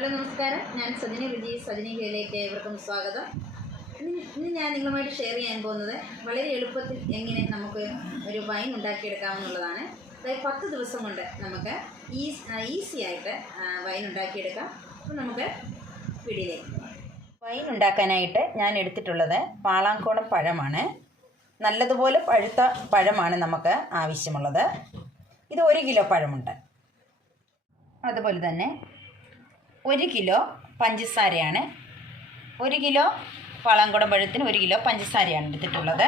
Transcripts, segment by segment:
Hello നമസ്കാരം, ഞാൻ സജിനി വിജി. സജിനി കയ്യിലേക്ക് ഏവർക്കും സ്വാഗതം. ഇന്ന് ഞാൻ നിങ്ങളുമായിട്ട് ഷെയർ ചെയ്യാൻ പോകുന്നത് വളരെ എളുപ്പത്തിൽ എങ്ങനെ നമുക്ക് ഒരു വൈൻ ഉണ്ടാക്കിയെടുക്കാമെന്നുള്ളതാണ്. അതായത് 10 ദിവസം കൊണ്ട് നമുക്ക് ഈസി ആയിട്ട് വൈൻ ഉണ്ടാക്കിയെടുക്കാം. അപ്പോൾ നമുക്ക് വീഡിയോയിലേക്ക്. വൈൻ ഉണ്ടാക്കാനായിട്ട് ഞാൻ എടുത്തിട്ടുള്ളത് പാളാങ്കോടൻ പഴമാണ്. നല്ലതുപോലെ പഴുത്ത പഴമാണ് നമുക്ക് ആവശ്യമുള്ളത്. ഇത് 1 കിലോ പഴമുണ്ട്. അതുപോലെ തന്നെ 1 കിലോ പഞ്ചസാരയാണ്. 1 കിലോ പാളാങ്കോടൻ പഴത്തിന് 1 കിലോ പഞ്ചസാരയാണ് എടുത്തിട്ടുള്ളത്.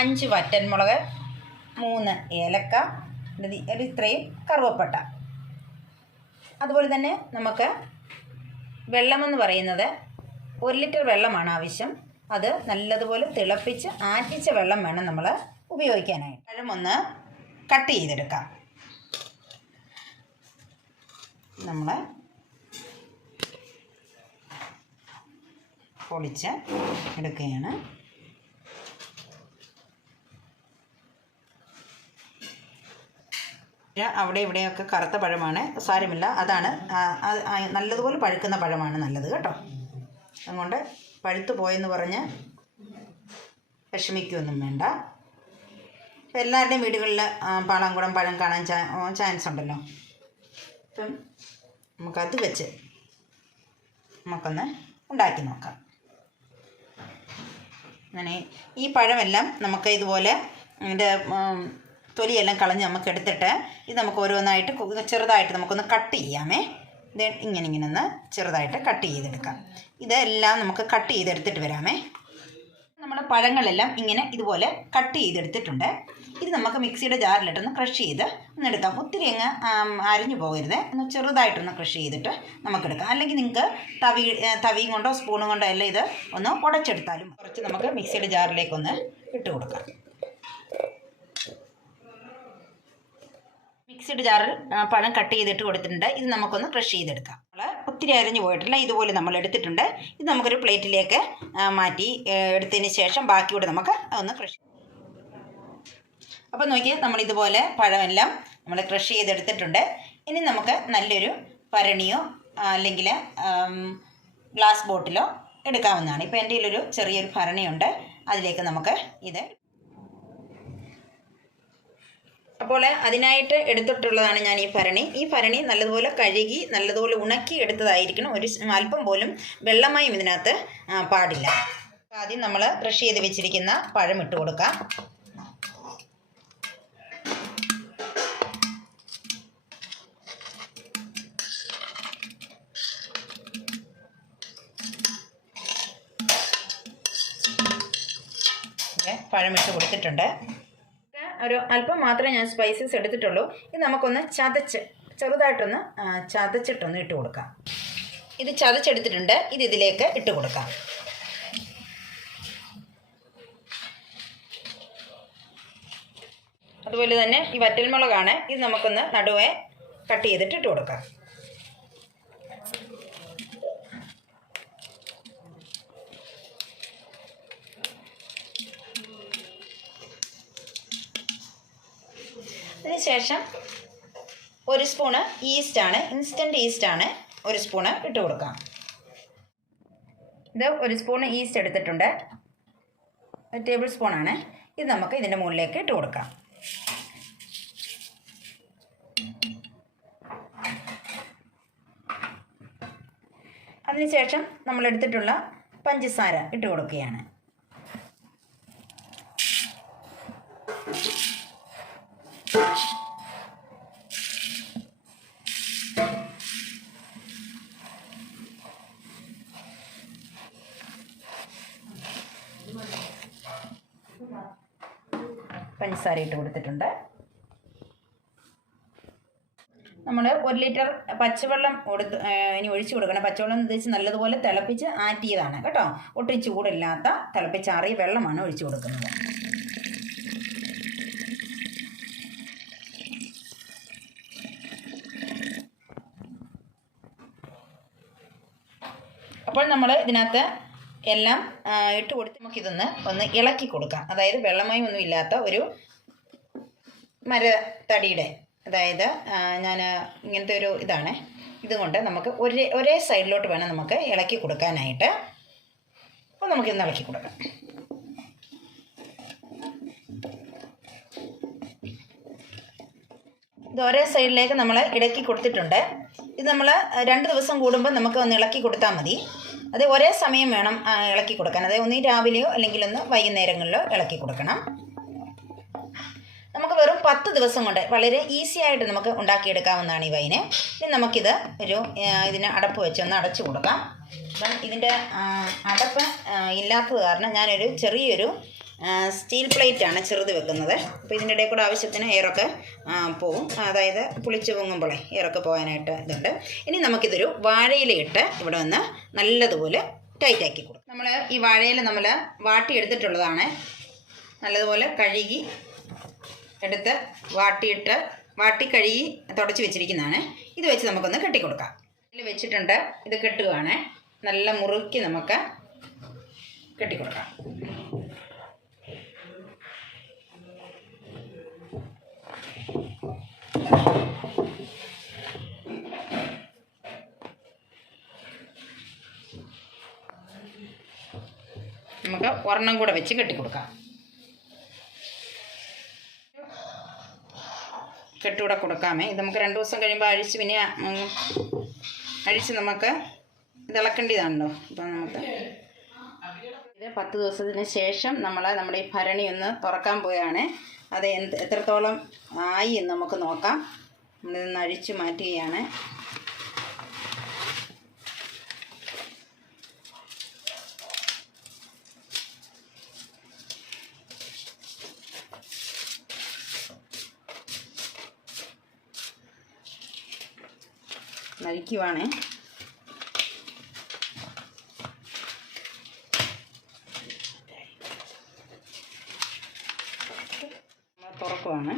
5 വറ്റൽമുളക്, 3 ഏലക്ക, ഇത്രയും കറുവപ്പട്ട. അതുപോലെ തന്നെ നമുക്ക് വെള്ളമെന്ന് പറയുന്നത് 1 ലിറ്റർ വെള്ളമാണ് ആവശ്യം. അത് നല്ലതുപോലെ തിളപ്പിച്ച് ആറ്റിച്ച വെള്ളം വേണം നമ്മൾ ഉപയോഗിക്കാനായിട്ട്. പഴമൊന്ന് കട്ട് ചെയ്തെടുക്കാം. നമ്മൾ പൊളിച്ച് എടുക്കുകയാണ്. അവിടെ ഇവിടെയൊക്കെ കറുത്ത പഴമാണ്, സാരമില്ല. അതാണ് നല്ലതുപോലെ പഴുക്കുന്ന പഴമാണ് നല്ലത് കേട്ടോ. അതുകൊണ്ട് പഴുത്തു പോയെന്ന് പറഞ്ഞ് വിഷമിക്കുകയൊന്നും വേണ്ട. ഇപ്പം എല്ലാവരുടെയും വീടുകളിൽ പാളാങ്കോടൻ പഴം കാണാൻ ചാൻസ് ഉണ്ടല്ലോ. അപ്പം നമുക്കത് വെച്ച് നമുക്കൊന്ന് ഉണ്ടാക്കി നോക്കാം. അങ്ങനെ ഈ പഴമെല്ലാം നമുക്ക് ഇതുപോലെ ഇതിൻ്റെ തൊലിയെല്ലാം കളഞ്ഞ് നമുക്ക് എടുത്തിട്ട് ഇത് നമുക്ക് ഓരോന്നായിട്ട് ചെറുതായിട്ട് നമുക്കൊന്ന് കട്ട് ചെയ്യാമേ. ഇത് ഇങ്ങനെ ഒന്ന് ചെറുതായിട്ട് കട്ട് ചെയ്തെടുക്കാം. ഇതെല്ലാം നമുക്ക് കട്ട് ചെയ്തെടുത്തിട്ട് വരാമേ. നമ്മുടെ പഴങ്ങളെല്ലാം ഇങ്ങനെ ഇതുപോലെ കട്ട് ചെയ്തെടുത്തിട്ടുണ്ട്. ഇത് നമുക്ക് മിക്സിയുടെ ജാറിലിട്ടൊന്ന് ക്രഷ് ചെയ്ത് ഒന്നെടുക്കാം. ഒത്തിരി അങ്ങ് അരിഞ്ഞു പോകരുത്, ഒന്ന് ചെറുതായിട്ടൊന്ന് ക്രഷ് ചെയ്തിട്ട് നമുക്കെടുക്കാം. അല്ലെങ്കിൽ നിങ്ങൾക്ക് തവിയും കൊണ്ടോ സ്പൂണും കൊണ്ടോ എല്ലാം ഇത് ഒന്ന് ഉടച്ചെടുത്താലും കുറച്ച് നമുക്ക് മിക്സിയുടെ ജാറിലേക്കൊന്ന് ഇട്ട് കൊടുക്കാം. മിക്സിയുടെ ജാറിൽ പഴം കട്ട് ചെയ്തിട്ട് കൊടുത്തിട്ടുണ്ട്. ഇത് നമുക്കൊന്ന് ക്രഷ് ചെയ്തെടുക്കാം. നമ്മൾ ഒത്തിരി അരിഞ്ഞു പോയിട്ടില്ല, ഇതുപോലെ നമ്മൾ എടുത്തിട്ടുണ്ട്. ഇത് നമുക്കൊരു പ്ലേറ്റിലേക്ക് മാറ്റി എടുത്തതിന് ശേഷം ബാക്കിയോടെ നമുക്ക് ഒന്ന് ക്രഷ്. അപ്പോൾ നോക്കി, നമ്മളിതുപോലെ പഴമെല്ലാം നമ്മൾ ക്രഷ് ചെയ്തെടുത്തിട്ടുണ്ട്. ഇനി നമുക്ക് നല്ലൊരു ഭരണിയോ അല്ലെങ്കിൽ ഗ്ലാസ് ബോട്ടിലോ എടുക്കാവുന്നതാണ്. ഇപ്പോൾ എൻ്റെ കയ്യിലൊരു ചെറിയൊരു ഭരണിയുണ്ട്, അതിലേക്ക് നമുക്ക് ഇത്. അപ്പോൾ അതിനായിട്ട് എടുത്തിട്ടുള്ളതാണ് ഞാൻ ഈ ഭരണി. ഈ ഭരണി നല്ലതുപോലെ കഴുകി നല്ലതുപോലെ ഉണക്കി എടുത്തതായിരിക്കണം. ഒരു അല്പം പോലും വെള്ളമയം ഇതിനകത്ത് പാടില്ല. ആദ്യം നമ്മൾ ക്രഷ് ചെയ്ത് വെച്ചിരിക്കുന്ന പഴം ഇട്ട് കൊടുക്കാം. പഴമിട്ട് കൊടുത്തിട്ടുണ്ട്. ഒരു അല്പം മാത്രമേ ഞാൻ സ്പൈസസ് എടുത്തിട്ടുള്ളൂ. ഇത് നമുക്കൊന്ന് ചെറുതായിട്ടൊന്ന് ചതച്ചിട്ടൊന്ന് ഇട്ട് കൊടുക്കാം. ഇത് ചതച്ചെടുത്തിട്ടുണ്ട്. ഇത് ഇതിലേക്ക് ഇട്ട് കൊടുക്കാം. അതുപോലെ തന്നെ ഈ വറ്റൽമുളകാണ്. ഇത് നമുക്കൊന്ന് നടുവേ കട്ട് ചെയ്തിട്ട് ഇട്ട് കൊടുക്കാം. അതിനുശേഷം 1 സ്പൂണ് ഈസ്റ്റാണ്, ഇൻസ്റ്റൻറ്റ് ഈസ്റ്റാണ് 1 സ്പൂണ് ഇട്ട് കൊടുക്കാം. ഇത് 1 സ്പൂണ് ഈസ്റ്റ് എടുത്തിട്ടുണ്ട്, ടേബിൾ സ്പൂണാണ്. ഇത് നമുക്ക് ഇതിൻ്റെ മുകളിലേക്ക് ഇട്ട് കൊടുക്കാം. അതിനുശേഷം നമ്മളെടുത്തിട്ടുള്ള പഞ്ചസാര ഇട്ട് കൊടുക്കുകയാണ്. പഞ്ചസാര ഇട്ട് കൊടുത്തിട്ടുണ്ട്. നമ്മൾ 1 ലിറ്റർ പച്ചവെള്ളം ഇനി ഒഴിച്ചു കൊടുക്കണം. പച്ചവെള്ളം ഉദ്ദേശിച്ച് നല്ലതുപോലെ തിളപ്പിച്ച് ആറ്റിയതാണ് കേട്ടോ. ഒട്ടും ചൂടില്ലാത്ത തിളപ്പിച്ചാറിയ വെള്ളമാണ് ഒഴിച്ചു കൊടുക്കുന്നത്. അപ്പോൾ നമ്മൾ ഇതിനകത്ത് എല്ലാം ഇട്ട് കൊടുത്ത് നമുക്കിതൊന്ന് ഇളക്കി കൊടുക്കാം. അതായത് വെള്ളമയം ഒന്നും ഇല്ലാത്ത ഒരു മരത്തടിയുടെ അതായത് ഞാൻ ഇങ്ങനത്തെ ഒരു ഇതാണ്. ഇതുകൊണ്ട് നമുക്ക് ഒരേ സൈഡിലോട്ട് വേണം നമുക്ക് ഇളക്കി കൊടുക്കാനായിട്ട്. അപ്പോൾ നമുക്കിന്ന് ഇളക്കി കൊടുക്കാം. ഇത് ഒരേ സൈഡിലേക്ക് നമ്മൾ ഇളക്കി കൊടുത്തിട്ടുണ്ട്. ഇത് നമ്മൾ 2 ദിവസം കൂടുമ്പോൾ നമുക്ക് ഒന്ന് ഇളക്കി കൊടുത്താൽ മതി. അത് ഒരേ സമയം വേണം ഇളക്കി കൊടുക്കാൻ. അതായത് ഒന്നീ രാവിലെയോ അല്ലെങ്കിൽ ഒന്ന് വൈകുന്നേരങ്ങളിലോ ഇളക്കി കൊടുക്കണം. നമുക്ക് വെറും 10 ദിവസം കൊണ്ട് വളരെ ഈസി ആയിട്ട് നമുക്ക് ഉണ്ടാക്കിയെടുക്കാവുന്നതാണ് ഈ വൈന്. ഇനി നമുക്കിത് ഇതിന് അടപ്പ് വെച്ച് ഒന്ന് അടച്ചു കൊടുക്കാം. അപ്പം ഇതിൻ്റെ അടപ്പ് ഇല്ലാത്തത് കാരണം ഞാനൊരു ചെറിയൊരു സ്റ്റീൽ പ്ലേറ്റാണ് ചെറുത് വെക്കുന്നത്. അപ്പോൾ ഇതിൻ്റെ ഇടയിൽ കൂടെ ആവശ്യത്തിന് എയറൊക്കെ പോവും. അതായത് പുളിച്ച് പൊങ്ങുമ്പോഴേ എയറൊക്കെ പോകാനായിട്ട് ഇതുണ്ട്. ഇനി നമുക്കിതൊരു വാഴയിലയിട്ട് ഇവിടെ ഒന്ന് നല്ലതുപോലെ ടൈറ്റാക്കി കൊടുക്കും. നമ്മൾ ഈ വാഴയില നമ്മൾ വാട്ടിയെടുത്തിട്ടുള്ളതാണ്. നല്ലതുപോലെ കഴുകി എടുത്ത് വാട്ടി കഴുകി തുടച്ച് വെച്ചിരിക്കുന്നതാണ്. ഇത് വെച്ച് നമുക്കൊന്ന് കെട്ടിക്കൊടുക്കാം. ഇതിൽ വെച്ചിട്ടുണ്ട്. ഇത് കെട്ടുകയാണ്. നല്ല മുറുക്കി നമുക്ക് കെട്ടിക്കൊടുക്കാം. നമുക്ക് ഒരെണ്ണം കൂടെ വെച്ച് കെട്ടിക്കൊടുക്കാം. കെട്ടുകൂടെ കൊടുക്കാമേ. ഇത് നമുക്ക് 2 ദിവസം കഴിയുമ്പോൾ അഴിച്ച് പിന്നെ നമുക്ക് ഇത് ഇളക്കേണ്ടതാണല്ലോ. അപ്പം നമുക്ക് ഇത് 10 ദിവസത്തിന് ശേഷം നമ്മുടെ ഈ ഭരണി ഒന്ന് തുറക്കാൻ പോവുകയാണ്. അത് എത്രത്തോളം ആയി എന്ന് നമുക്ക് നോക്കാം. നമ്മളിതൊന്ന് അഴിച്ച് മാറ്റുകയാണ്. നരിക്കുവാണ്. തുറക്കുവാണ്.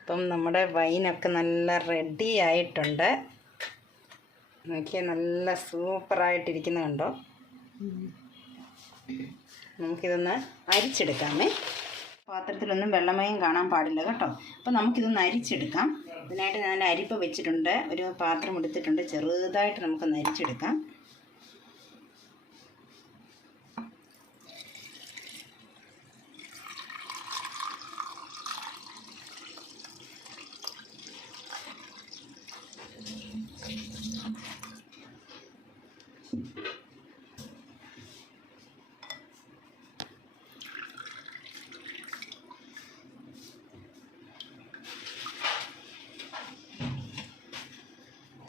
അപ്പം നമ്മുടെ വൈനൊക്കെ നല്ല റെഡി ആയിട്ടുണ്ട്. നോക്കിയാൽ നല്ല സൂപ്പറായിട്ടിരിക്കുന്നത് കണ്ടോ. നമുക്കിതൊന്ന് അരിച്ചെടുക്കാമേ. പാത്രത്തിലൊന്നും വെള്ളമയം കാണാൻ പാടില്ല കേട്ടോ. അപ്പോൾ നമുക്കിതൊന്ന് അരിച്ചെടുക്കാം. ഇതിനായിട്ട് ഞാൻ അരിപ്പ് വെച്ചിട്ടുണ്ട്. ഒരു പാത്രം എടുത്തിട്ടുണ്ട്. ചെറുതായിട്ട് നമുക്കൊന്ന് അരിച്ചെടുക്കാം.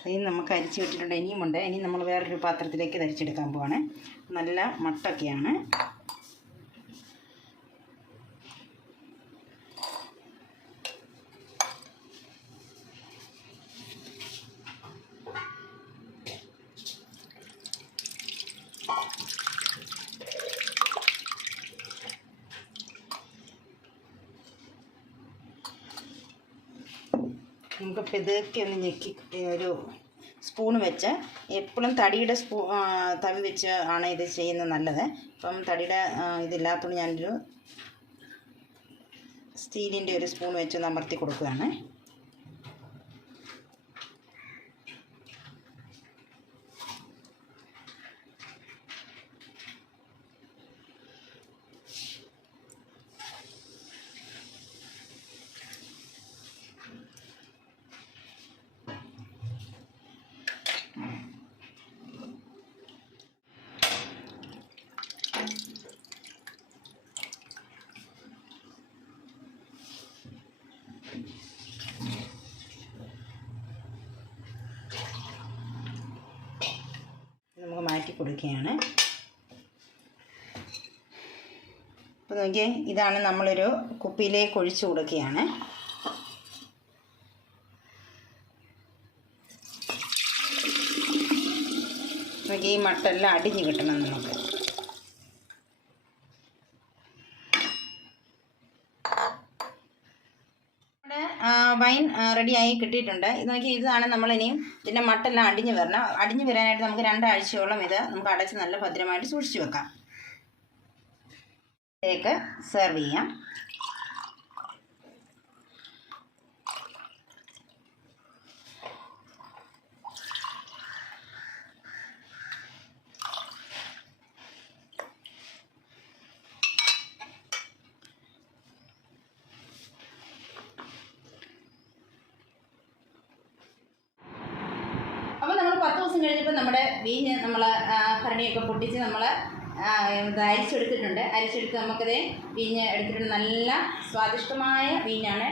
ഇനി നമുക്ക് അരിച്ച് വെച്ചിട്ടുണ്ട്. ഇനിയുമുണ്ട്. ഇനി നമ്മൾ വേറൊരു പാത്രത്തിലേക്ക് അരിച്ചെടുക്കാൻ പോവാണ്. നല്ല മട്ടൊക്കെയാണ്. നമുക്കിപ്പോൾ ഇതൊക്കെ ഒന്ന് ഞെക്കി ഒരു സ്പൂണ് വെച്ച്, എപ്പോഴും തടിയുടെ തവി വെച്ച് ആണ് ഇത് ചെയ്യുന്നത് നല്ലത്. അപ്പം തടിയുടെ ഇതില്ലാത്തതുകൊണ്ട് ഞാനൊരു സ്റ്റീലിൻ്റെ ഒരു സ്പൂൺ വെച്ച് അമർത്തി കൊടുക്കുകയാണ്. നമുക്ക് മാറ്റി കൊടുക്കുകയാണ്. അപ്പോൾ നോക്കിയേ, ഇതാണ് നമ്മളൊരു കുപ്പിയിലേക്ക് ഒഴിച്ചു കൊടുക്കുകയാണ്. നോക്കി ഈ മട്ടെല്ലാം അടിഞ്ഞ് കിട്ടണം നമുക്ക്. നമ്മുടെ വൈൻ റെഡിയായി കിട്ടിയിട്ടുണ്ട്. ഇത് നോക്കി, ഇതാണ് നമ്മളിനിയും ഇതിൻ്റെ മട്ടെല്ലാം അടിഞ്ഞ് വരണം. അടിഞ്ഞ് വരാനായിട്ട് നമുക്ക് 2 ആഴ്ചയോളം ഇത് നമുക്ക് അടച്ച് നല്ല ഭദ്രമായിട്ട് സൂക്ഷിച്ച് വെക്കാം. ഇതിലേക്ക് സെർവ് ചെയ്യാം. അപ്പോൾ നമ്മൾ 10 ദിവസം കഴിഞ്ഞപ്പോൾ നമ്മുടെ വീഞ്ഞ് നമ്മൾ ഭരണിയൊക്കെ പൊട്ടിച്ച് നമ്മൾ അരിച്ചെടുത്തിട്ടുണ്ട്. അരിച്ചെടുത്ത് നമുക്കത് വീഞ്ഞ് എടുത്തിട്ടുണ്ട്. നല്ല സ്വാദിഷ്ടമായ വീഞ്ഞാണ്,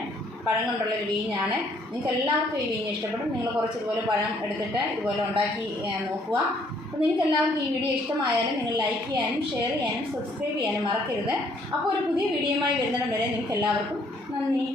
പഴം കൊണ്ടുള്ളൊരു വീഞ്ഞാണ്. നിങ്ങൾക്ക് എല്ലാവർക്കും ഈ വീഞ്ഞ് ഇഷ്ടപ്പെടും. നിങ്ങൾ കുറച്ച് ഇതുപോലെ പഴം എടുത്തിട്ട് ഇതുപോലെ ഉണ്ടാക്കി നോക്കുക. അപ്പോൾ നിങ്ങൾക്ക് എല്ലാവർക്കും ഈ വീഡിയോ ഇഷ്ടമായാലും നിങ്ങൾ ലൈക്ക് ചെയ്യാനും ഷെയർ ചെയ്യാനും സബ്സ്ക്രൈബ് ചെയ്യാനും മറക്കരുത്. അപ്പോൾ ഒരു പുതിയ വീഡിയോയുമായി വരുന്നിടം വരെ നിങ്ങൾക്ക് എല്ലാവർക്കും നന്ദി.